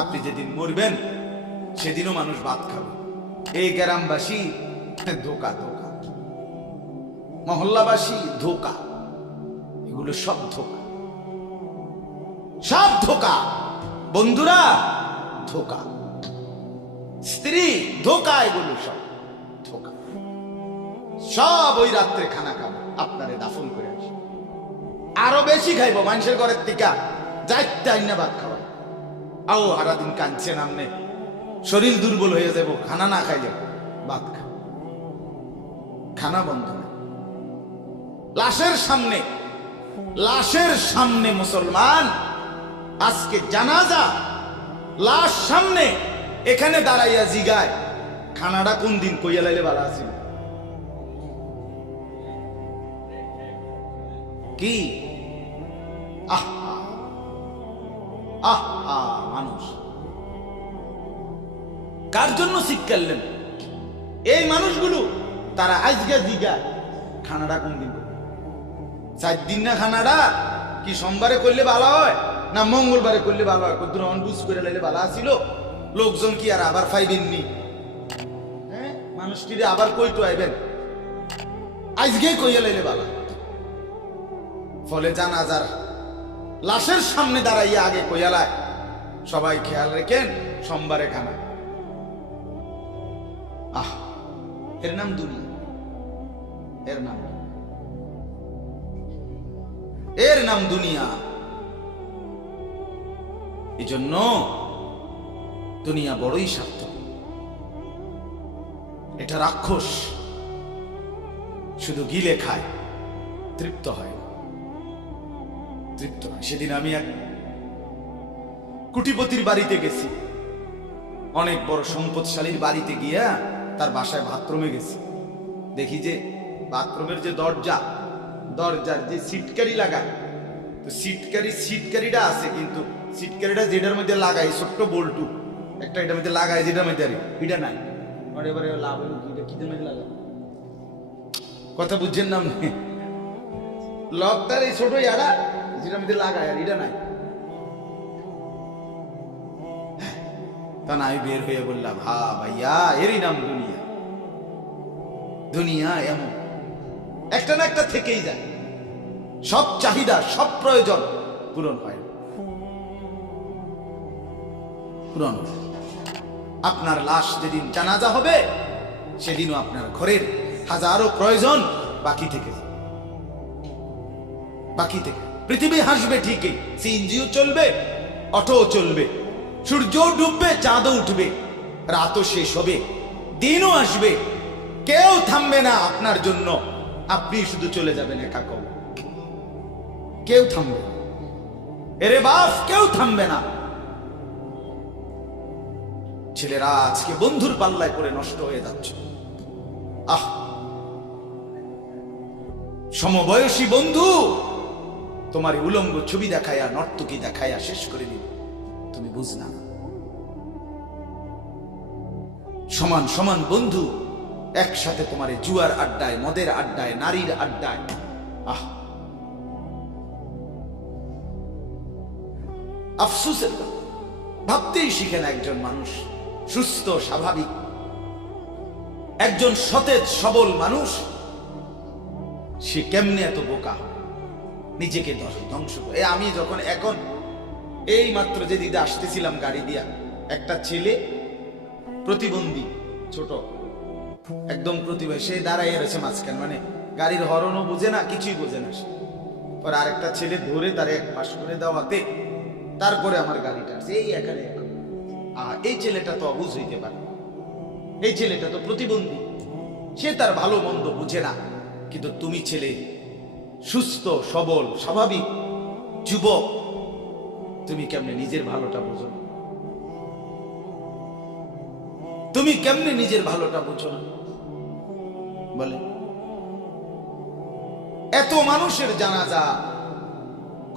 আপনি যেদিন মরবেন সেদিনও মানুষ ভাত খাবে। এই গ্রামবাসী ধোকা ধোকা, মহল্লাবাসী ধোকা, এগুলো সব ধোকা, সব ধোকা। বন্ধুরা ধোকা, স্ত্রী ধোকা, এগুলো সব ধোকা। সব ওই রাত্রে খানা খাবো, আপনারে দাফন করে আসি, আরো বেশি খাইবো মানুষের ঘরের থেকে যাইতে আইনা ভাত খাওয়াই। আও সারাদিন কাঁদছে নামনে, শরীর দুর্বল হয়ে যাব, খানা না খাইলে ভাত খা, খানা বন্ধ না। লাশের সামনে, লাশের সামনে মুসলমান আজকে জানাজা, লাশ সামনে, এখানে দাঁড়াইয়া জিগায় খানাটা কোন দিন কইয়া লাইলে ভালো আছিল। কি আহা আহা, মানুষ কার জন্য শিক্ষালেন? এই মানুষগুলো তারা আজকে জিগায় খানাটা কোন দিন, 4 দিন না খানাটা কি সোমবারে করলে ভালো হয় না মঙ্গলবারে করলে ভালো হয়? কত বুঝ করে লাইলে ভালো আছিল, লোকজন কি আর আবার পাইবেননি? হ্যাঁ, মানুষটিরে আবার কইটো আইবেন, আজকে কইয়া লাইলে ভালো। ফলে জানাজার লাশের সামনে দাঁড়াইয়া আগে কইয়ালায় সবাই খেয়াল রেখেন সোমবারে খানা। আহ, এর নাম দুনিয়া, এর নাম, এর নাম দুনিয়া। এই জন্য দুনিয়া বড়ই স্বার্থ, এটা রাক্ষস, শুধু গিলে খায়, তৃপ্ত হয় না, তৃপ্ত হয়। সেদিন আমি এক কুটিপতির বাড়িতে গেছি, অনেক বড় সম্পদশালীর বাড়িতে গিয়া তার বাসায় বাথরুমে গেছি। দেখি যে বাথরুমের যে দরজা, দরজার যে সিটকারি লাগায়, তো সিটকারিটা আছে, কিন্তু সিটকারিটা যেটার মধ্যে লাগাই ছোট্ট বল্টু একটা, এটার মধ্যে লাগাই যেটার মধ্যে এটা নাই। এবারে লাভ হলো কি, এটা কিদের মধ্যে লাগাবো? কথা বুঝছেন না? লকটার এই ছোট ইয়ারা যেটার মধ্যে লাগায়, আর এটা নাই। তখন আমি বের হয়ে বললাম, হা ভাইয়া, এরই নাম দুনিয়া। দুনিয়া এমন একটা না একটা থেকেই যায়, সব চাহিদা, সব প্রয়োজন পূরণ হয়, পূরণ। আপনার লাশ যেদিন জানাজা হবে সেদিনও আপনার ঘরের হাজারো প্রয়োজন বাকি থেকে যাবে, বাকি থেকে। পৃথিবী হাসবে ঠিকই, সিএনজিও চলবে, অটোও চলবে, সূর্যও ডুববে, চাঁদও উঠবে, রাতও শেষ হবে, দিনও আসবে, কেউ থামবে না আপনার জন্য। আপনি শুধু চলে যাবেন একা কম, কেউ থামবে না, এরে বাপ, কেউ থামবে না। ছেলেরা আজকে বন্ধুর পাল্লায় পড়ে নষ্ট হয়ে যাচ্ছে। আহ, সমবয়সী বন্ধু তোমার উলঙ্গ ছবি দেখায়া, নর্তকী দেখায়া শেষ করে দিল, তুমি বুঝনা। সমান সমান বন্ধু একসাথে তোমার জুয়ার আড্ডায়, মদের আড্ডায়, নারীর আড্ডায়, আহ, আফসোসের ভাবতেই শিখেন একজন মানুষ সুস্থ স্বাভাবিক, একজন সতেজ সবল মানুষ, সে কেমনে এত বোকা, নিজেকে ধ্বংস করে। আমি যখন এখন এই মাত্র যে দিদি আসতেছিলাম গাড়ি দিয়া, একটা ছেলে প্রতিবন্ধী, ছোট একদম প্রতিবন্ধী, সে দাঁড়াইয়া রয়েছে মাঝখান, মানে গাড়ির হরনও বোঝে না, কিছুই বোঝে না। পরে আরেকটা ছেলে ধরে তার এক পাশ করে দেওয়াতে তারপরে আমার গাড়িটা আসছে এই এখানে। এই ছেলেটা তো অবুঝ হইতে পারে, এই ছেলেটা তো প্রতিবন্ধী, সে তার ভালো মন্দ বুঝে না। কিন্তু তুমি ছেলে সুস্থ সবল স্বাভাবিক যুবক, তুমি কেমনে নিজের ভালোটা বুঝো না? তুমি কেমনে নিজের ভালোটা বুঝো না বলে? এত মানুষের জানাজা,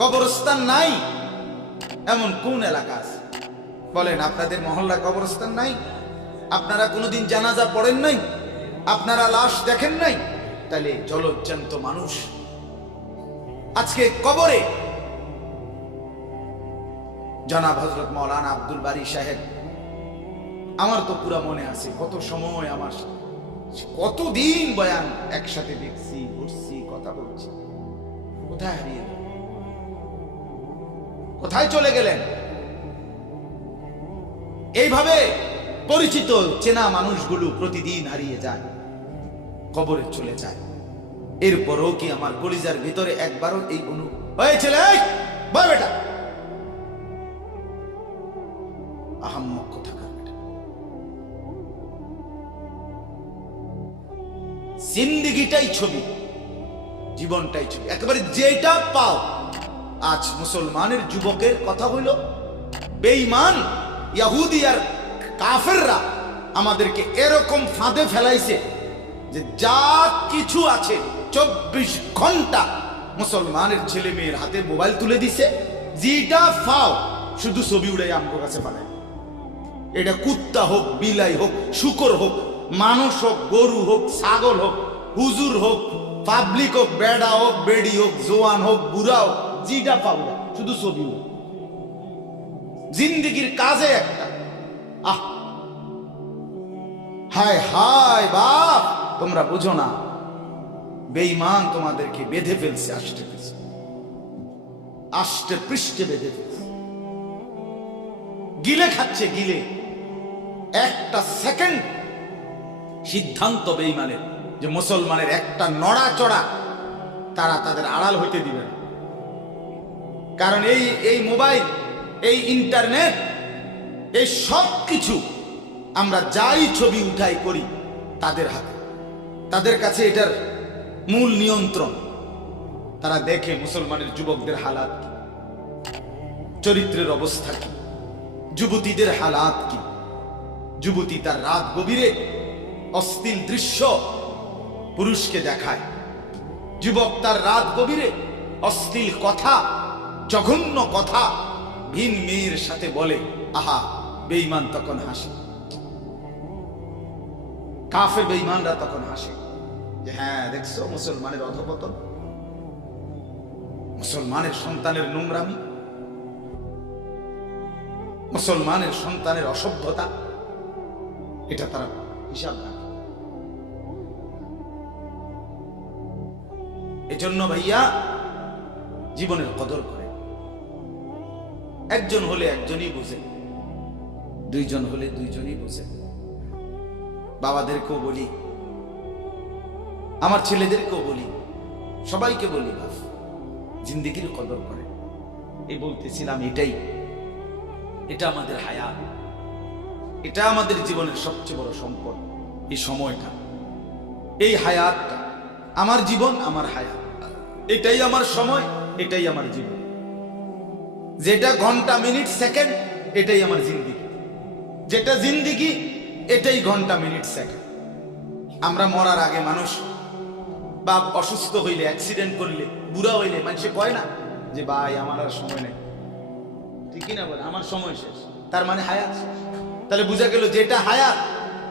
কবরস্থান নাই এমন কোন এলাকা আছে বলেন? আপনাদের মহল্লায় কবরস্থান নাই? আপনারা কোনোদিন জানাজা পড়েন নাই? আপনারা লাশ দেখেন নাই? তাহলে জলজ্জান্ত মানুষ আজকে কবরে জনাব হযরত মাওলানা আব্দুল বারী সাহেব, আমার তো পুরা মনে আছে কত সময় আমার কতদিন বয়ান একসাথে দেখছি, ঘুরছি, কথা বলছি। কোথায় হারিয়ে গেলেন? কোথায় চলে গেলেন? এইভাবে পরিচিত চেনা মানুষগুলো প্রতিদিন হারিয়ে যায়, কবরে চলে যায়। এরপরও কি আমার কলিজার ভিতরে একবারও এই হয়েছিল বেটা আহাম্মক কোথাকার বেটা, জিন্দেগিটাই ছবি, জীবনটাই ছবি, একেবারে যেটা পাও। আজ মুসলমানের যুবকের কথা হইল বেঈমান ইহুদি আর কাফেররা আমাদেরকে এরকম ফাঁদে ফেলাইছে যে যা কিছু আছে 24 ঘন্টা মুসলমানের ছেলে মেয়ের হাতে মোবাইল তুলে দিছে, যেটা ফাও শুধু ছবি উড়াই আমগো কাছে পাঠায়। এটা কুত্তা হোক, বিলাই হোক, শুকর হোক, মানুষ হোক, গরু হোক, ছাগল হোক, হুজুর হোক, পাবলিক হোক, বেড়া হোক, বেড়ি হোক, জোয়ান হোক, বুড়া হোক, যেটা পাবো শুধু ছবি হোক। জিন্দিগির কাজে একটা আহ হায় হায় বাপ, তোমরা বুঝো না, বেঈমান তোমাদেরকে বেঁধে ফেলছে, আষ্টে পৃষ্ঠে বেঁধে ফেলছে, গিলে খাচ্ছে, গিলে। একটা সেকেন্ড সিদ্ধান্ত বেঈমানের যে মুসলমানের একটা নড়াচড়া তারা তাদের আড়াল হইতে দিবে না। কারণ এই মোবাইল, এই ইন্টারনেট, এই সব কিছু আমরা যাই ছবি উঠাই করি তাদের হাতে, তাদের কাছে এটার মূল নিয়ন্ত্রণ। তারা দেখে মুসলমানের যুবকদের হালাত কি, চরিত্রের অবস্থা কি, যুবতীদের হালাত কি। যুবতী তার রাত গভীরে অশ্লীল দৃশ্য পুরুষকে দেখায়, যুবক তার রাত গভীরে অশ্লীল কথা, জঘন্য কথা ভিন মেয়ের সাথে বলে। আহা, বেঈমান তখন হাসে, কাফের বেঈমানরা তখন হাসে যে হ্যাঁ দেখছো মুসলমানের অধপতন, মুসলমানের সন্তানের নোংরামি, মুসলমানের সন্তানের অসভ্যতা, এটা তারা হিসাব রাখে। এজন্য ভাইয়া জীবনের কদর করে। একজন হলে একজনই বোঝে, দুইজন হলে দুইজনই বোঝে। বাবাদেরকেও বলি, আমার ছেলেদেরকেও বলি, সবাইকে বলি, বাপ জিন্দেগির কদর করে। এই বলতেছিলাম, এটা আমাদের হায়াত, এটা আমাদের জীবনের সবচেয়ে বড় সম্পদ। এই সময়টা, এই হায়াতটা, আমার জীবন, আমার হায়াত, এটাই আমার সময়, এটাই আমার জীবন। যেটা ঘন্টা, মিনিট, সেকেন্ড, এটাই আমার জিন্দেগি। যেটা জিন্দেগি, এটাই ঘন্টা, মিনিট, সেকেন্ড। আমরা মরার আগে মানুষ বা অসুস্থ হইলে, অ্যাক্সিডেন্ট করলে, বুড়া হইলে মানুষে কয় না যে ভাই আমার আর সময় নেই, ঠিক না বলে, আমার সময় শেষ, তার মানে হায়াত শেষ। তাহলে বোঝা গেল যেটা হায়াত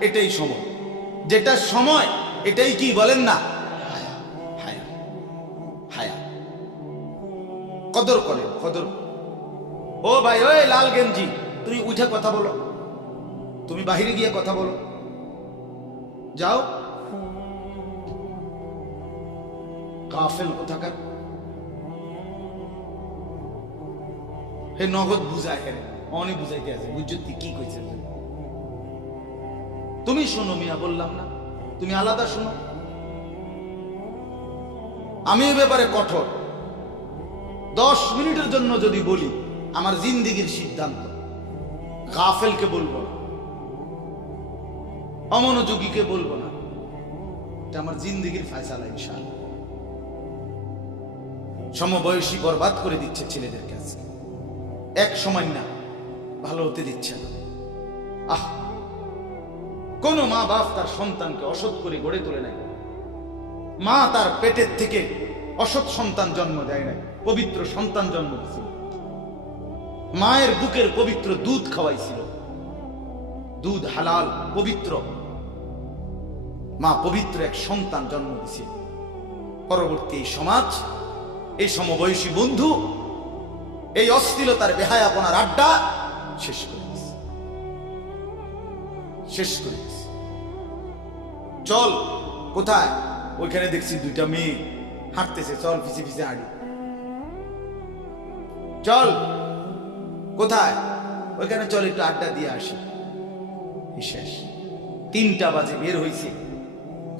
এটাই সময়, যেটা সময় এটাই কি বলেন না, হায়াত। হায়াত কদর করে, কদর। ও ভাই, ওই লাল গেঞ্জি, তুমি উঠে কথা বলো, তুমি বাহিরে গিয়ে কথা বলো, যাও। কাফেল কোথাকার, হে নগদ বুঝায়, হে অনেক বুঝাইতে আছে, বুঝতে কি কইছে। তুমি শোনো মিয়া, বললাম না, তুমি আলাদা শোনো। আমি এ ব্যাপারে কঠোর। 10 মিনিটের জন্য যদি বলি আমার জিন্দেগির সিদ্ধান্ত, গাফেলকে বলবো না, অমনোযোগীকে বলবো না, এটা আমার জিন্দেগির ফয়সালা ইনশাআল্লাহ। সমবয়সী বরবাদ করে দিচ্ছে ছেলেদের কাছে, এক সময় না ভালো হতে দিচ্ছে না। আহ, কোন মা বাপ তার সন্তানকে অসৎ করে গড়ে তোলে নাই। মা তার পেটের থেকে অসৎ সন্তান জন্ম দেয় নাই, পবিত্র সন্তান জন্ম দিয়েছিল। মায়ের বুকের পবিত্র দুধ খাওয়াইছিল, দুধ হালাল পবিত্র। মা পবিত্র এক সন্তান জন্ম দিয়েছে। পরবর্তী এই সমাজ, এই সমবয়সী বন্ধু এই অশ্লীলতার বেহায়াপনার আড্ডা শেষ করে দিছে, শেষ করে দিছে। চল কোথায়? ওইখানে দেখছি দুইটা মেয়ে হাঁটতেছে, চল পিছে পিছে হাঁটি। চল কোথায়? ওইখানে চল একটু আড্ডা দিয়ে আসি। শেষ। 3টা বাজে বের হইছে,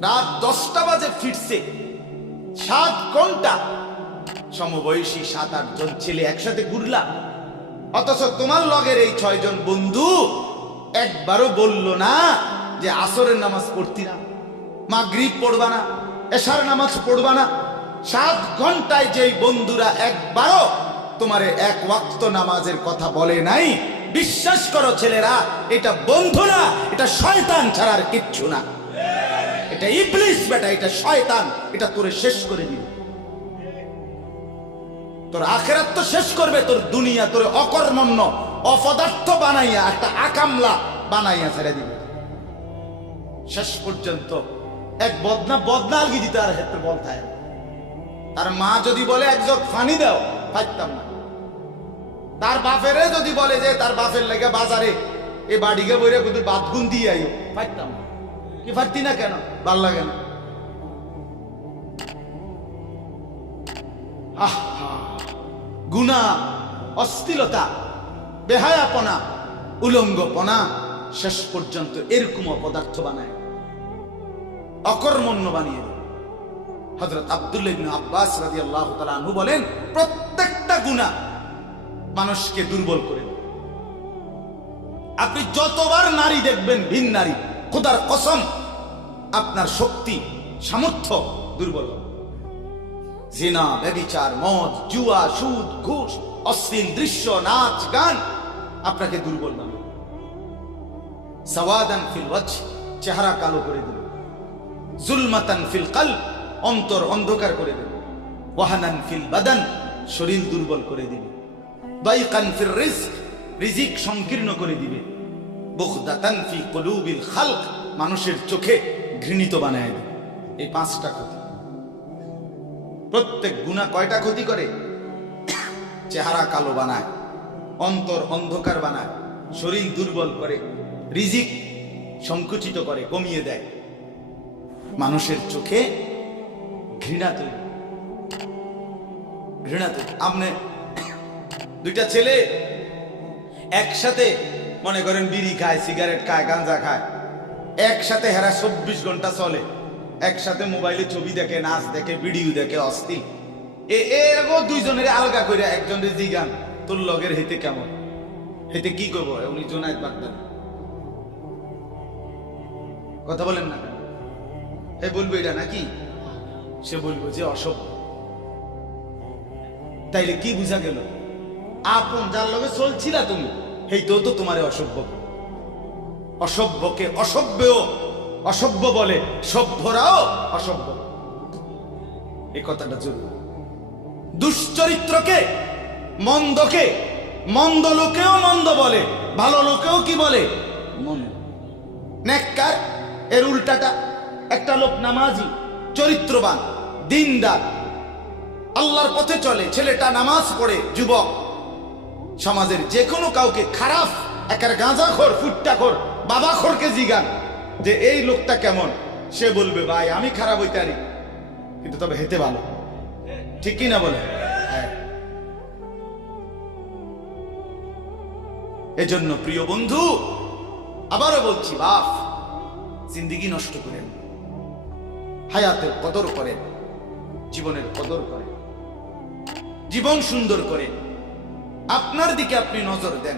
রাত 10টা বাজে ফিরছে। 7 ঘন্টা সমবয়সী 7-8 জন ছেলে একসাথে ঘুরলা, অথচ তোমার লগের এই 6 জন বন্ধু একবারও বলল না যে আসরের নামাজ পড়তি না, মাগরিব পড়বা না, এশার নামাজ পড়বা না। 7 ঘন্টায় যেই বন্ধুরা একবারও তোমারে 1 ওয়াক্ত নামাজের কথা বলে নাই, বিশ্বাস করো ছেলেরা, এটা বন্ধু না, এটা শয়তান ছাড়া আর কিচ্ছু না। এটা ইবলিস বেটা, এটা শয়তান, এটা তোরে শেষ করে দিবে। তোর আখিরাত তো শেষ করবে, তোর দুনিয়া তোরে অকর্মণ্য অপদার্থ বানাইয়া একটা আকামলা বানাইয়া ছেড়ে দিবে। শেষ পর্যন্ত এক বদনা আলগি দিতে আর ক্ষেত্রে বলতায়। তার মা যদি বলে এক জগ পানি দাও, পাইতাম না। তার বাপেরে যদি বলে যে তার বাপের লেগে বাজারে এ বাড়িকে বইরে কিন্তু বাদগুন দিয়ে আইও, পাইতাম না। কি পারতি না কেন? ভাল লাগে না। গুনাহ, অশ্লীলতা, বেহায়াপনা, উলঙ্গপনা শেষ পর্যন্ত এরকম অপদার্থ বানায়, অকর্মণ্য বানিয়ে দেয়। হযরত আব্দুল্লাহ ইবনে আব্বাস রাদিয়াল্লাহু তাআলা আনহু বলেন, প্রত্যেকটা গুনাহ মানুষকে দুর্বল করে দেয়। আপনি যতবার নারী দেখবেন ভিন নারী, খোদার কসম আপনার শক্তি সামর্থ্য দুর্বল হবে। জিনা, ব্যভিচার, মদ, জুয়া, সুদ, ঘুষ, অশ্লীল দৃশ্য, নাচ, গান আপনাকে দুর্বল বানাবে। সাওয়াদান ফিল ওয়াজহ, চেহারা কালো করে দিবে। জুলমাতান ফিল কলব, অন্তর অন্ধকার করে দেবে। ওয়াহানান ফিল বাদান, শরীর দুর্বল করে দিবে। দাইকান ফির রিজক, রিজিক সংকীর্ণ করে দিবে। বুগদাতান ফি কুলুবিল খালক, মানুষের চোখে ঘৃণিত বানায় দেবে। এই 5টা ক্ষতি। প্রত্যেক গুনাহ কয়টা ক্ষতি করে? চেহারা কালো বানায়, অন্তর অন্ধকার বানায়, শরীর দুর্বল করে, রিজিক সংকুচিত করে, কমিয়ে দেয়, মানুষের চোখে ঘৃণা তৈরি। ঘৃণা তৈরি। আপনি দুইটা ছেলে একসাথে মনে করেন বিড়ি খায়, সিগারেট খায়, গাঁজা খায়, একসাথে হেরা 24 ঘন্টা চলে, একসাথে মোবাইলে ছবি দেখে, নাচ দেখে, ভিডিও দেখে, অস্থির। এরকম দুইজনের আলগা করে একজনের জিগান তোর লগের হেতে কেমন, হেতে কি করবো? উনি জোনায়েদ বাগদান কথা বলেন না কেন? এ বলবো এটা নাকি? সে বলবো যে অসভ্য। তাইলে কি বুঝা গেল? আপন যার লগে চলছিলা তুমি, এই তো তোমারে অসভ্য। অসভ্যকে অসভ্যও অসভ্য বলে, সভ্যরাও অসভ্য। এই কথাটা জরুরি। দুশ্চরিত্রকে, মন্দকে মন্দ লোকেও মন্দ বলে, ভালো লোকেও কি বলে? মন্দ। নেককার এর উল্টাটা। একটা লোক নামাজি, চরিত্রবান, দিনদার, আল্লাহর পথে চলে, ছেলেটা নামাজ পড়ে, যুবক, সমাজের যে কোনো কাউকে খারাপ, একার গাঁজাখোর, ফুট্টাখোর, বাবাখোরকে জিগান যে এই লোকটা কেমন, সে বলবে ভাই আমি খারাপ হইতে পারি, কিন্তু তবে হেতে ভালো। ঠিক কি না বলে? হ্যাঁ। এজন্য প্রিয় বন্ধু, আবারও বলছি, বাপ জিন্দেগি নষ্ট করেন, হায়াতের কদর করেন, জীবনের কদর করেন, জীবন সুন্দর করেন। আপনার দিকে আপনি নজর দেন,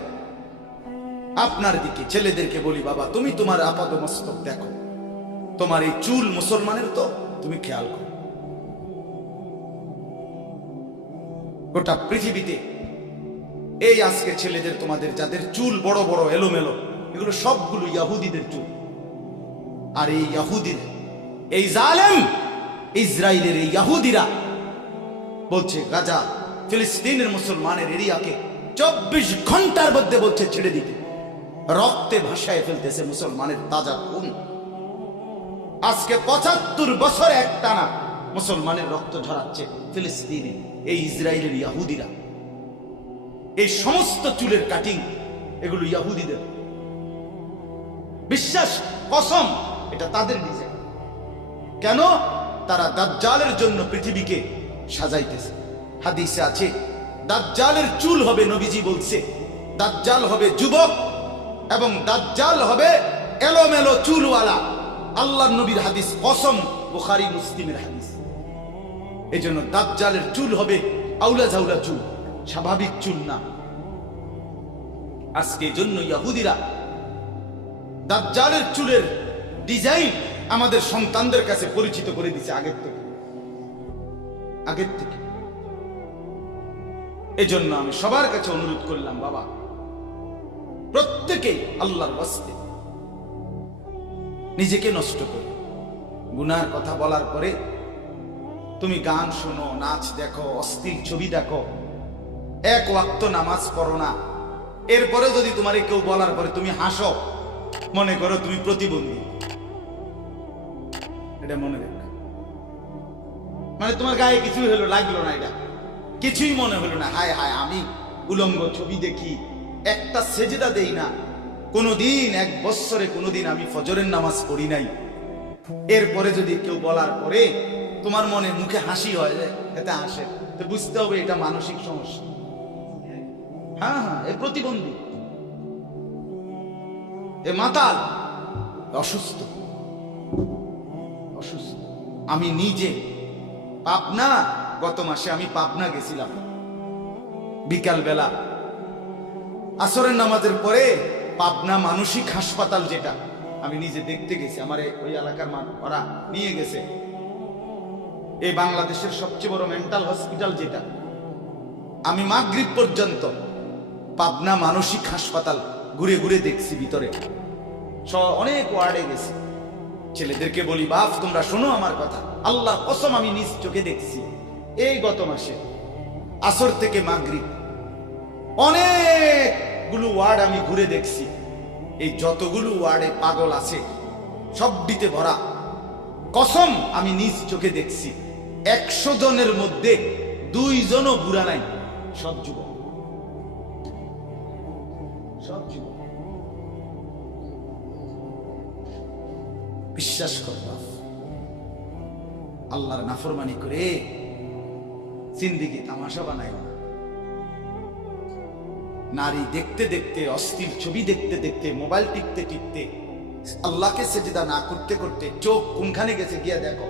আপনার দিকে। ছেলেদেরকে বলি, বাবা তুমি তোমার আপাদ মস্তক দেখো, তোমার এই চুল মুসলমানের তো তুমি খেয়াল করো। গোটা পৃথিবীতে এই আজকে ছেলেদের, তোমাদের যাদের চুল বড় বড় এলোমেলো, এগুলো সবগুলো ইহুদিদের চুল। আর এই ইহুদির, এই জালেম ইসরায়েলের এই ইহুদিরা বলছে গাজা ফিলিস্তিনের মুসলমানের এরিয়াকে 24 ঘন্টার মধ্যে বলছে ছেড়ে দিতে, রক্তে ভাসায় ফেলতেছে মুসলমানের তাজা খুন। আজকে 75 বছর একটানা মুসলমানের রক্ত ঝরাচ্ছে ফিলিস্তিনে এই ইসরায়েলের ইহুদিরা। এই সমস্ত চুলের কাটিং এগুলো ইহুদিদের বিশ্বাস, কসম, এটা তাদের ডিজাইন। কেন? তারা দাজ্জালের জন্য পৃথিবীকে সাজাইতেছে। হাদিসে আছে দাজ্জালের চুল হবে, নবীজি বলছে দাজ্জাল হবে যুবক এবং দাজ্জাল হবে এলোমেলো চুলওয়ালা। আল্লাহর নবীর হাদিস, কসম, বুখারী মুসলিমের হাদিস। এই জন্য দাজ্জালের চুল হবে আউলা ঝাউলা চুল, স্বাভাবিক চুল না। আজকে জন্য ইহুদিরা দাজ্জালের চুলের ডিজাইন আমাদের সন্তানদের কাছে পরিচিত করে দিচ্ছে আগের থেকে। এজন্য আমি সবার কাছে অনুরোধ করলাম, বাবা প্রত্যেকেই আল্লাহর ওয়াস্তে নিজেকে নষ্ট করে। গুনার কথা বলার পরে তুমি গান শোনো, নাচ দেখো, অশ্লীল ছবি দেখো, এক ওয়াক্ত নামাজ পড়ো না, এরপরে যদি তোমার কেউ বলার পরে তুমি হাসো, মনে করো তুমি প্রতিবন্ধী। এটা মনে রেখো, মানে তোমার গায়ে কিছুই হলো, লাগলো না, এটা কিছুই মনে হলো না, হায় হায় আমি উলঙ্গ ছবি দেখি, একটা সেজদা দেই না কোনোদিন, 1 বছরে কোনোদিন আমি ফজরের নামাজ পড়ি নাই, এরপরে যদি কেউ বলার পরে তোমার মনে মুখে হাসি হয় যায়, এতে হাসে, তো বুঝতে হবে এটা মানসিক সমস্যা। হ্যাঁ হ্যাঁ, এ প্রতিবন্ধী, এ মাতাল, অসুস্থ। আমি নিজে পাবনা, গত মাসে আমি পাবনা গেছিলাম, বিকাল বেলা আসরের নামাজের পরে পাবনা মানসিক হাসপাতাল, যেটা আমি নিজে দেখতে গেছি, আমার ওই এলাকার ওরা নিয়ে গেছে, এই বাংলাদেশের সবচেয়ে বড় মেন্টাল হসপিটাল যেটা। আমি মাগরিব পর্যন্ত পাবনা মানসিক হাসপাতাল ঘুরে ঘুরে দেখছি, ভিতরে অনেক ওয়ার্ডে গেছি। ছেলেদেরকে বলি, বাপ তোমরা শোনো আমার কথা, আল্লাহর কসম আমি নিজ চোখে দেখছি, এই গত মাসে আসর থেকে মাগরিব অনেকগুলো ওয়ার্ড আমি ঘুরে দেখছি। এই যতগুলো ওয়ার্ডে পাগল আছে সবটিতে ভরা, কসম আমি নিজ চোখে দেখছি। 100 জনের মধ্যে 2 জনও বুড়া নাই, সব যুবক, সব যুবক। বিশ্বাস কর বাপ, আল্লাহর নাফরমানি করে জিন্দেগি তামাশা বানায় না। নারী দেখতে দেখতে, অশ্লীল ছবি দেখতে দেখতে, মোবাইল টিপতে টিপতে, আল্লাহকে সেজদা না করতে করতে চোখ কোনখানে গেছে গিয়া দেখো,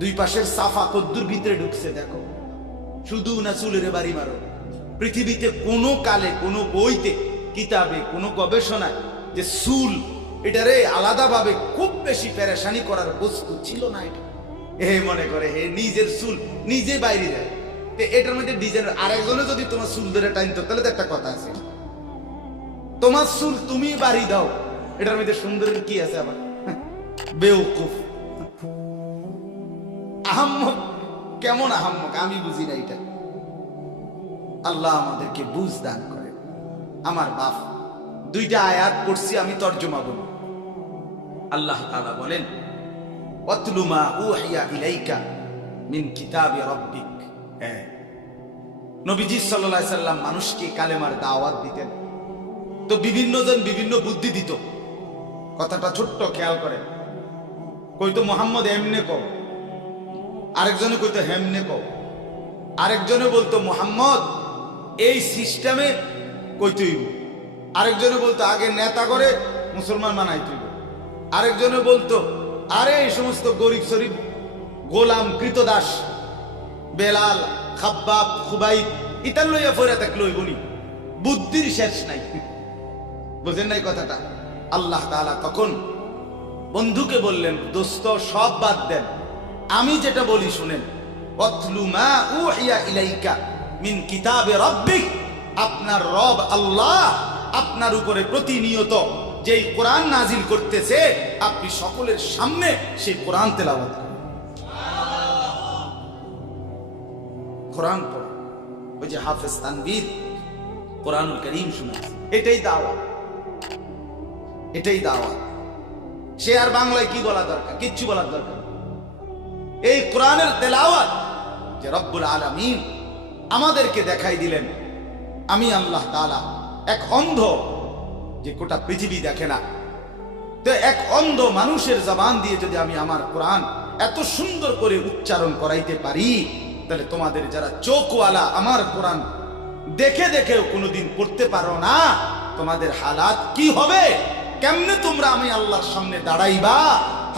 2 পাশের সাফা কদ্দুর ভিতরে ঢুকছে দেখো। শুধু না চুলের বাড়ি মারো, পৃথিবীতে কোনো কালে, কোনো বইতে, কিতাবে, কোনো গবেষণায় যে চুল এটারে আলাদাভাবে খুব বেশি পেরেশানি করার বস্তু ছিল না। এটা এ মনে করে হে নিজের চুল নিজে বাইরে দেয়, এটার মধ্যে ডিজাইন আরেকজনে যদি তোমার চুল ধরে টাইনতো তাহলে তো একটা কথা আছে, তোমার চুল তুমি বাড়ি দাও, এটার মধ্যে সুন্দরের কি আছে আবার? বেউকুফ, আহাম্মক, কেমন আহাম্মক আমি বুঝি না এটা। আল্লাহ আমাদেরকে বুঝ দান করে। আমার বাপ 2টা আয়াত পড়ছি, আমি তর্জমা বলি। আল্লাহ তাআলা বলেন, ওয়াতলু মা উহিয়া ইলাইকা মিন কিতাবি রাব্বিক। নবীজি সাল্লাল্লাহু আলাইহি সাল্লাম মানুষকে কালেমার দাওয়াত দিতেন, তো বিভিন্ন জন বিভিন্ন বুদ্ধি দিত। কথাটা ছোট্ট খেয়াল করেন, কইতো মুহাম্মদ এমনে কও, আরেকজনে কইতো হেমনে কও, আরেকজনে বলতো মুহাম্মদ এই সিস্টেমে কইতেইব, আরেকজনে বলতো আগে নেতা করে মুসলমান বানাইতেইব, আরেকজনে বলতো আরে এই সমস্ত গরিব শরীফ গোলাম কৃতদাস বেলাল খাব্বাব খুবাইব ইতার লইয়া ফইরা থাকলে হইবনি, বুদ্ধির শেষ নাই। বুঝেন নাই কথাটা? আল্লাহ তাআলা তখন বন্ধুকে বললেন, দোস্ত সব বাদ দেন, আমি যেটা বলি শুনেন। ওয়াতলু মা উহিয়া ইলাইকা মিন কিতাবে রাব্বিক, আপনার রব আল্লাহ আপনার উপরে প্রতিনিয়ত যেই কোরআন নাজিল করতেছে, আপনি সকলের সামনে সেই কোরআন তেলাওয়াত করেন, কোরআন পড়েন। ওই যে হাফেজ তানভীর কোরআনুল কারীম শোনাচ্ছে, এটাই দাওয়াত, এটাই দাওয়াত। সে আর বাংলায় কি বলা দরকার? কিচ্ছু বলার দরকার। এই কোরআনের তেলাওয়াত যে রব্বুল আলামিন আমাদেরকে দেখাই দিলেন আমি আল্লাহ তাআলা এক অন্ধ, যে গোটা পৃথিবী দেখে না, তো এক অন্ধ মানুষের জবান দিয়ে যদি আমি আমার কোরআন এত সুন্দর করে উচ্চারণ করাইতে পারি, তাহলে তোমাদের যারা চোখওয়ালা আমার কোরআন দেখে দেখেও কোনোদিন পড়তে পারো না, তোমাদের হালাত কি হবে? কেমনে তোমরা আমি আল্লাহর সামনে দাঁড়াইবা?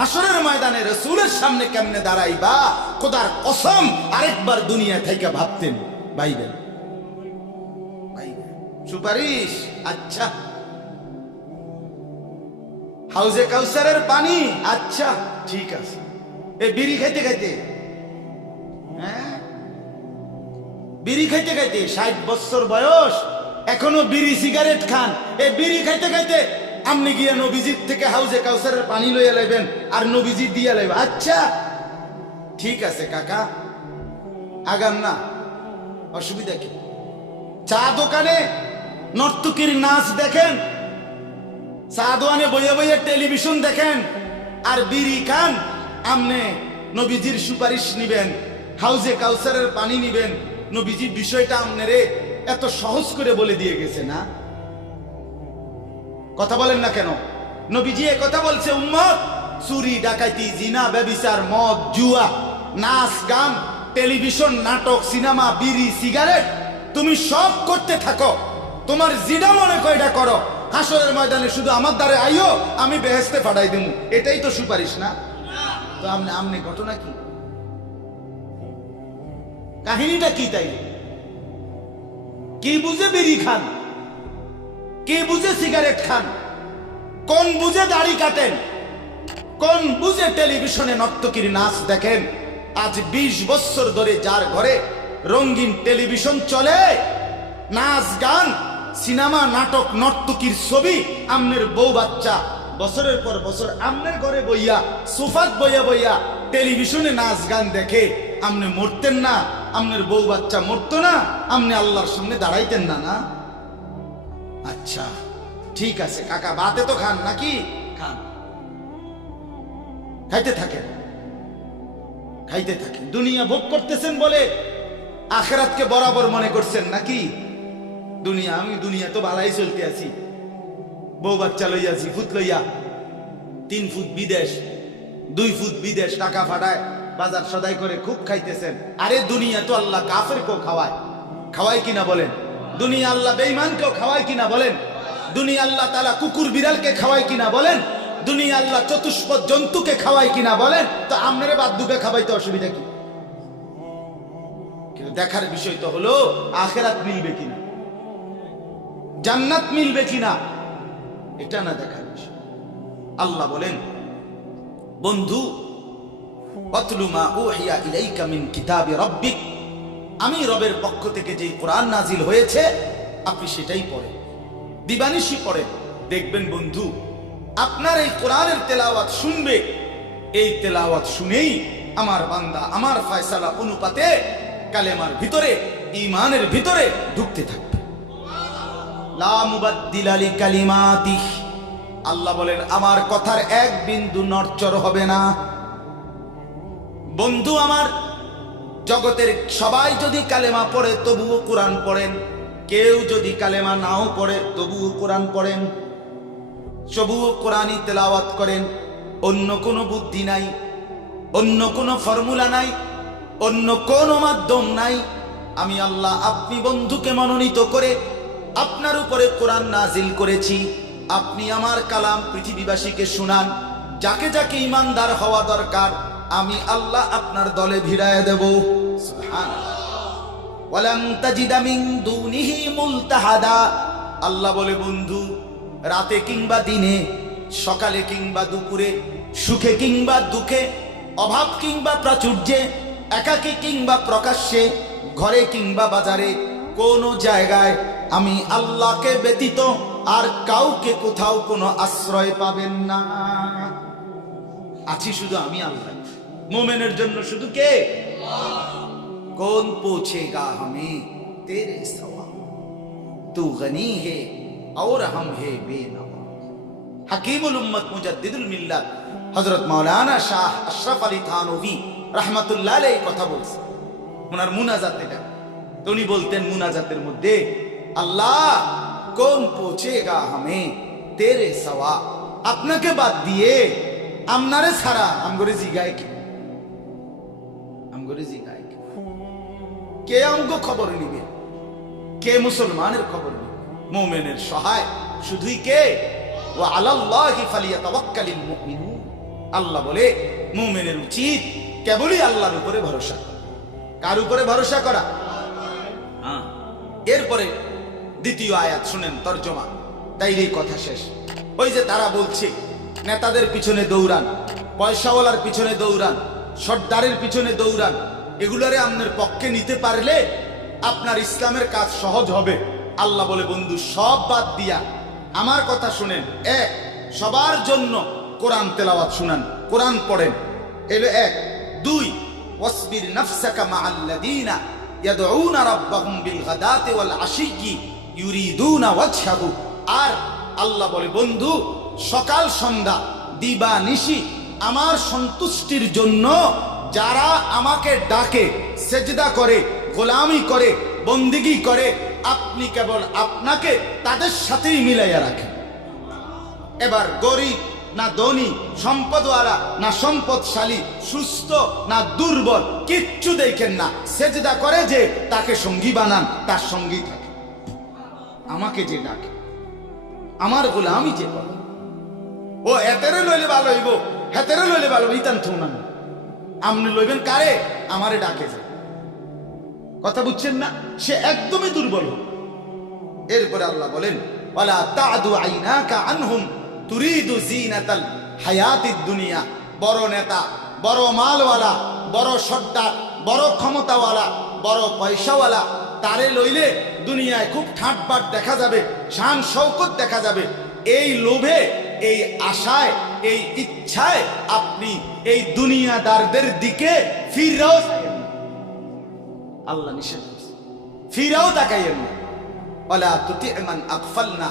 হাসরের ময়দানে রাসূলের সামনে কেমনে দাঁড়াইবা? খোদার কসম, আরেকবার দুনিয়া থেকে ভাবতেন ভাইবেন। সুপারিশ, আচ্ছা। হাউজে কাউসারের পানি, আচ্ছা ঠিক আছে। এই বিড়ি খাইতে খাইতে, হ্যাঁ বিড়ি খাইতে খাইতে 60 বছর বয়স, এখনো বিড়ি সিগারেট খান। এই বিড়ি খাইতে খাইতে আপনি গিয়া নবীজির থেকে হাউজে কাউসারের পানি লইয়া লাইবেন আর নবীজি দিয়া লাইবেন। আচ্ছা ঠিক আছে কাকা, আগান না, অসুবিধা কি? চা দোকানে নর্তকীর নাচ দেখেন, চা দোকানে বইয়া বইয়া টেলিভিশন দেখেন, আর বিড়ি খান। আমনে নবীজির সুপারিশ নিবেন, হাউজে কাউসারের পানি নিবেন। নবীজির বিষয়টা আমনেরে এত সহজ করে বলে দিয়ে গেছে না? কথা বলেন না কেন? নবীজি এ কথা বলছে, উম্মত চুরি ডাকাতি জিনা ব্যভিচার মদ জুয়া নাচ গান টেলিভিশন নাটক সিনেমা বিড়ি সিগারেট তুমি সব করতে থাকো, তোমার জিডা মনে কয়টা করো, হাসরের ময়দানে শুধু আমার দ্বারে আইও, আমি বেহেশতে পাঠাই দেবো। এটাই তো সুপারিশ না? তো আমনে ঘটনা কি, কাহিনীটা কি? তাই কি বুঝে বিড়ি খান, কে বুঝে সিগারেট খান, কোন বুঝে দাড়ি কাটেন, কোন বুঝে টেলিভিশনে নর্তকীর নাচ দেখেন? আজ 20 বছর ধরে যার ঘরে রঙিন টেলিভিশন চলে, নাচ গান সিনেমা নাটক নর্তকীর ছবি, আমনের বউ বাচ্চা বছরের পর বছর আমনের ঘরে বইয়া সোফাত বইয়া বইয়া টেলিভিশনে নাচ গান দেখে, আমনে মরতেন না? আমনের বউ বাচ্চা মরতো না? আমনে আল্লাহর সামনে দাঁড়াইতেন না? না? আচ্ছা ঠিক আছে কাকা, বাতে তো খান নাকি? খান, খাইতে থাকেন, খাইতে থাকেন। দুনিয়া ভোগ করতেছেন বলে আখিরাতকে বরাবর মনে করছেন নাকি? দুনিয়া, আমি দুনিয়া তো ভালাই চলতে আছি, বউ বাচ্চা লইয়াছি, ফুট লইয়া 3 ফুট বিদেশ 2 ফুট বিদেশ, টাকা ফাটায় বাজার সদাই করে খুব খাইতেছেন। আরে দুনিয়া তো আল্লাহ কাফেরকেও খাওয়ায়, খাওয়ায় কিনা বলেন? দুনিয়া আল্লাহ বেঈমানকেও খাওয়ায় কিনা বলেন? দুনিয়া আল্লাহ তাআলা কুকুর বিড়ালকে খাওয়ায় কিনা বলেন? দুনিয়া আল্লাহ চতুষ্পদ জন্তুকে খাওয়ায় কিনা বলেন? তো আমনেরে বাদ দুবে খাওয়াইতে অসুবিধা কি? কিন্তু দেখার বিষয় তো হলো আখিরাত মিলবে কিনা, জান্নাত মিলবে কিনা, এটা না দেখার বিষয়। আল্লাহ বলেন, বন্ধু ওয়াতলু মা উহিয়া ইলাইকা মিন কিতাবি রাব্বিক, আমি রবের পক্ষ থেকে যেই কোরআন নাজিল হয়েছে আপনি সেটাই পড়েন, দিবানিশি পড়েন। দেখবেন বন্ধু, আপনার এই কোরআনের তেলাওয়াত শুনবে, এই তেলাওয়াত শুনেই আমার বান্দা আমার ফয়সালা অনুপাতে কালেমার ভিতরে ঈমানের ভিতরে ঢুকতে থাকবে। লা মুবাদ্দিলা লিকালিমাতিহ, আল্লাহ বলেন আমার কথার এক বিন্দু নড়চড় হবে না। বন্ধু আমার, জগতের সবাই যদি কালেমা পড়ে তবুও কোরআন পড়েন, কেউ যদি কালেমা নাও পড়ে তবুও কোরআন পড়েন, তবুও কোরআনই তেলাওয়াত করেন। অন্য কোনো বুদ্ধি নাই, অন্য কোনো ফর্মুলা নাই, অন্য কোনো মাধ্যম নাই। আমি আল্লাহ আপনি বন্ধুকে মনোনীত করে আপনার উপরে কোরআন নাজিল করেছি, আপনি আমার কালাম পৃথিবীবাসীকে শুনান। যাকে যাকে ঈমানদার হওয়া দরকার আমি আল্লাহ আপনার দলে ভিড়ায় দেব। সুবহানাল্লাহ। ওয়ালান তাজিদা মিন দুনিহি মুলতাহাদা, আল্লাহ বলে বন্ধু রাতে কিংবা দিনে, সকালে কিংবা দুপুরে, সুখে কিংবা দুঃখে, অভাব কিংবা প্রাচুর্যে, একাকী কিংবা প্রকাশ্যে, ঘরে কিংবা বাজারে, কোন জায়গায় আমি আল্লাহকে ব্যতীত আর কাউকে কোথাও কোনো আশ্রয় পাবেন না। আছি শুধু আমি আল্লাহ। মোমেনের জন্য শুধু কে? कौन पूछेगा हमें तेरे सवा, तू गनी है और हम है बेनवा। हकीमुल उम्मत मुजद्दिदुल मिल्लत हजरत मौलाना शाह अशरफ अली थानवी रहमतुल्लाह अलैहि কথা বলছে ওনার মুনাজাত এটা। তো তো উনি বলতেন মুনাজাতের মধ্যে, আল্লাহ কোন পৌঁছেগা হামে তেরে সওয়া, আপনাকে বাদ দিয়ে আমনারে ছাড়া আমগরে জিগায় কে, আমগরে জিগায় কে, কে আমগো খবর নিবে, কে মুসলমানের খবর নিবে? মুমিনের সহায় শুধুই কে? ওয়া আলাল্লাহি ফালিয়াতাওয়াক্কালিল মুমিনুন। আল্লাহ বলে মুমিনের উচিত কেবলই আল্লাহর উপরে ভরসা। কার উপরে ভরসা করা? এরপরে দ্বিতীয় আয়াত শুনেন তরজমা, তাইলেই কথা শেষ। ওই যে তারা বলছে নেতাদের পিছনে দৌড়ান, পয়সাওয়ালার পিছনে দৌড়ান, সর্দারের পিছনে দৌড়ান, এগুলারে আপনার পক্ষে নিতে পারলে আপনার ইসলামের কাজ সহজ হবে। আল্লাহ বলে বন্ধু সব বাদ দিয়া আমার কথা শুনেন। এক, সবার জন্য কোরআন তেলাওয়াত শুনান, কোরআন পড়েন, এলো এক। দুই, ওয়াসবির নাফসাকা মাআল্লাযীনা ইয়াদউনা রাব্বাহুম বিল গাদাতি ওয়াল আশিয়্যি ইউরিদুনা ওয়াজহাহু। আর আল্লাহ বলে বন্ধু সকাল সন্ধ্যা দিবা নিশি আমার সন্তুষ্টির জন্য যারা আমাকে ডাকে, সেজদা করে, গোলামি করে, বন্দিগি করে, আপনি কেবল আপনাকে তাদের সাথেই মিলাইয়া রাখেন। এবার গরিব না ধনী, সম্পদওয়ালা না সম্পদশালী, সুস্থ না দুর্বল, কিচ্ছু দেখেন না, সেজদা করে যে তাকে সঙ্গী বানান, তার সঙ্গী থাকে। আমাকে যে ডাকে, আমার গোলামি যে করে, ও এতেরে লইলে ভালো হইব, হেতেরে লইলে ভালো ইতান থুনান, আপনি লইবেন কারে? আমারে ডাকে যে। কথা বুঝছেন না? সে একদমই দুর্বল। এরপরে আল্লাহ বলেন ওয়ালা তা'দু আইনাকা আনহুম তুরিদু জিনাতাল হায়াতিদ দুনিয়া। বড় নেতা, বড় মালওয়ালা, বড় সর্দার, বড় ক্ষমতাওয়ালা, বড় পয়সাওয়ালা, তারে লইলে দুনিয়ায় খুব ঠাটবাট দেখা যাবে, শান শৌকত দেখা যাবে। এই লোভে, এই আশায়, এই ইচ্ছায় আপনি এই দুনিয়াদারদের দিকে ফিরাও, আল্লাহ নিষেধ করেছে, ফিরাও তাকাইয়েন না। ওয়ালা তুতি মান আগফালনা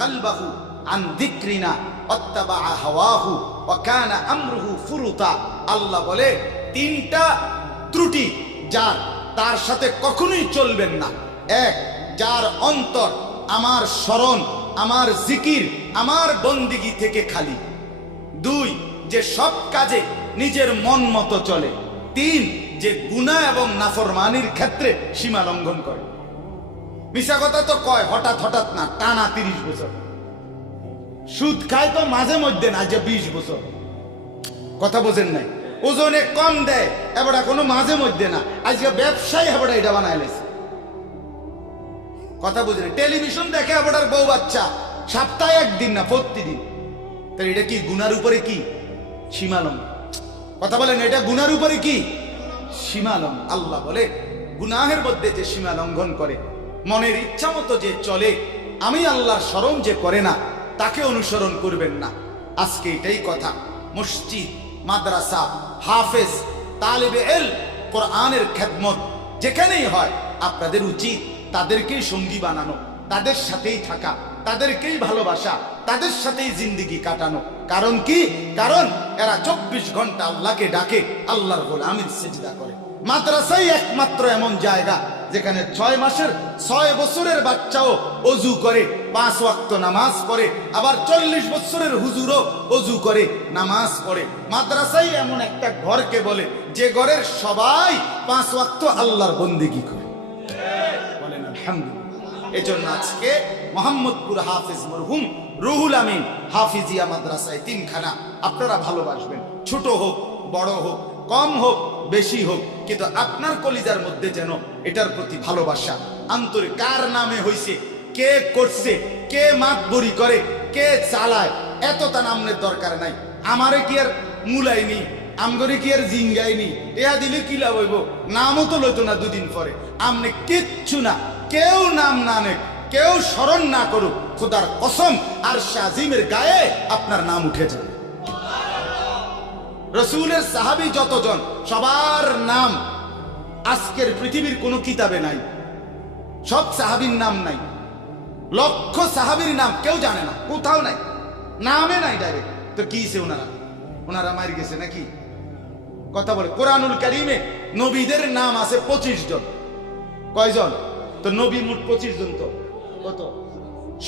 কলবাহু আন যিকরিনা ওয়াত্তাবা হাওয়াহু ওয়া কানা আমরুহু ফুরুতা। আল্লাহ বলে তিনটা ত্রুটি যার, তার সাথে কখনোই চলবেন না। এক, যার অন্তর আমার স্মরণ, আমার জিকির, আমার বন্দিগি থেকে খালি। দুই, যে সব কাজে নিজের মন মতো চলে। তিন, যে গুনাহ এবং নাফরমানির ক্ষেত্রে সীমা লঙ্ঘন করে। মিশা কথা তো কয় হঠাৎ হঠাৎ না, টানা 30 বছর। সুদ খায় তো মাঝে মধ্যে না, যে 20 বছর। কথা বোঝেন নাই? ওজনে কম দেয় এবার কোনো মাঝে মধ্যে না, আজকে ব্যবসায়ী এবার এটা বানায় লেছে। কথা বুঝলেন? টেলিভিশন দেখে আবার বউ বাচ্চা, সপ্তাহে একদিন না প্রতিদিন। তাহলে এটা কি গুনার উপরে কি সীমালম? কথা বলেন, এটা গুনার উপরে কি সীমালম? আল্লাহ বলে গুনাহের মধ্যে যে সীমা লঙ্ঘন করে, মনের ইচ্ছা মতো যে চলে, আমি আল্লাহর স্মরণ যে করে না, তাকে অনুসরণ করবেন না। আজকে এটাই কথা। মসজিদ, মাদ্রাসা, হাফেজ, তালেবে ইলম, কোরআনের খেদমত যেখানেই হয়, আপনাদের উচিত তাদেরকেই সঙ্গী বানানো, তাদের সাথেই থাকা, তাদেরকেই ভালোবাসা, তাদের সাথেই জিন্দেগি কাটানো। কারণ কি? কারণ এরা 24 ঘন্টা আল্লাহকে ডাকে, আল্লাহর গোলামির সিজদা করে। মাদ্রাসাই একমাত্র এমন জায়গা যেখানে 6 মাসের 6 বছরের বাচ্চাও অজু করে, 5 ওয়াক্ত নামাজ পড়ে, আবার 40 বছরের হুজুরও অজু করে, নামাজ পড়ে। মাদ্রাসাই এমন একটা ঘরকে বলে যে ঘরের সবাই 5 ওয়াক্ত আল্লাহর বন্দেগী করে। বলেন আলহামদুলিল্লাহ। এজন্য আজকে মোহাম্মদপুর হাফেজ মরহুম রুহুল আমিন হাফিজিয়া মাদ্রাসায় 3খানা আপনারা ভালোবাসবেন। ছোট হোক, বড় হোক, কম হোক, বেশি হোক, কিন্তু আপনার কলিজার মধ্যে যেন এটার প্রতি ভালোবাসা, আন্তরিক। কার নামে হইছে, কে করছে, কে মাতবরি করে, কে চালায়, এত তা নামের দরকার নাই। আমারে কি আর মুলাইনি, আমগরে কি আর জিঙ্গাইনি, এয়া দিলে কি লাভ হইব? নামও তো লইতো না দুদিন পরে। আমনে কিচ্ছু না, কেউ নাম না নেক, কেউ স্মরণ না করুক, খোদার কসম আরশে আজিমের গায়ে আপনার নাম উঠে যাবে। রসুলের সাহাবী যতজন, সবার নাম আজকের পৃথিবীর কোন কিতাবে নাই। সব সাহাবীর নাম নাই। লক্ষ সাহাবীর নাম কেউ জানে না, কোথাও নাই, নামে নাই ডাইরেক্ট। তো কিছে ওনারা মার গেছে নাকি? কথা বলে কোরআনুল কারীমে নবীদের নাম আছে 25 জন। কয়জন? তো নবী মোট 25 জন। তো কত?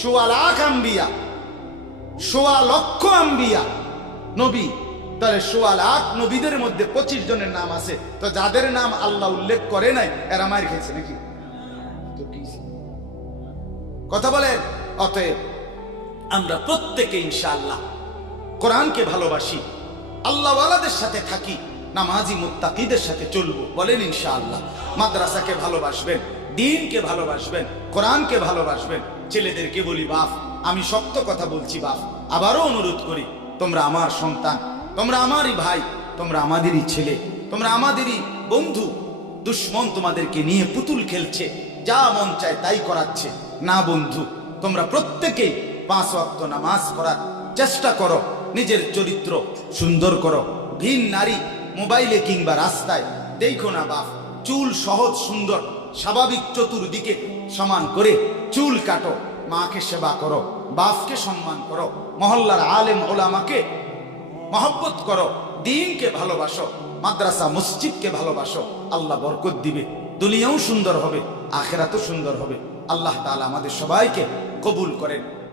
1.25 লাখ আম্বিয়া, 1.25 লক্ষ আম্বিয়া নবী। তাহলে 1.25 লাখ নবীদের মধ্যে 25 জনের নাম আছে। তো যাদের নাম আল্লাহ উল্লেখ করে নাই এরা মার খেয়েছে নাকি? তো কি কথা বলেন? অতএব আমরা প্রত্যেকে ইনশাআল্লাহ কোরআনকে ভালোবাসি, আল্লাহওয়ালাদের সাথে থাকি, নামাজি মুত্তাকিদের সাথে চলবো। বলেন ইনশাআল্লাহ। মাদ্রাসাকে ভালোবাসবেন, দ্বীনকে ভালোবাসবেন, কোরআনকে ভালোবাসবেন। ছেলেদেরকে বলি, বাপ আমি শক্ত কথা বলছি, বাপ আবারও অনুরোধ করি, তোমরা আমার সন্তান, তোমরা আমারই ভাই, তোমরা আমাদেরই ছেলে, তোমরা আমাদেরই বন্ধু। দুশ্মন তোমাদেরকে নিয়ে পুতুল খেলছে, যা মন চায় তাই করাচ্ছে। না বন্ধু, তোমরা প্রত্যেকেই 5 ওয়াক্ত নামাজ পড়ার চেষ্টা করো, নিজের চরিত্র সুন্দর করো। ভিন নারী মোবাইলে কিংবা রাস্তায় দেখো না বাপ। চুল সহজ সুন্দর স্বাভাবিক চতুর্দিকে সমান করে চুল কাটো। মাকে সেবা করো, বাপকে সম্মান করো, মহল্লার আলেম ওলামাকে মহব্বত করো, দ্বীনকে ভালোবাসো, মাদ্রাসা মসজিদকে ভালোবাসো। আল্লাহ বরকত দিবে, দুনিয়াও সুন্দর হবে, আখিরাতও সুন্দর হবে। আল্লাহ তাআলা আমাদের সবাইকে কবুল করেন।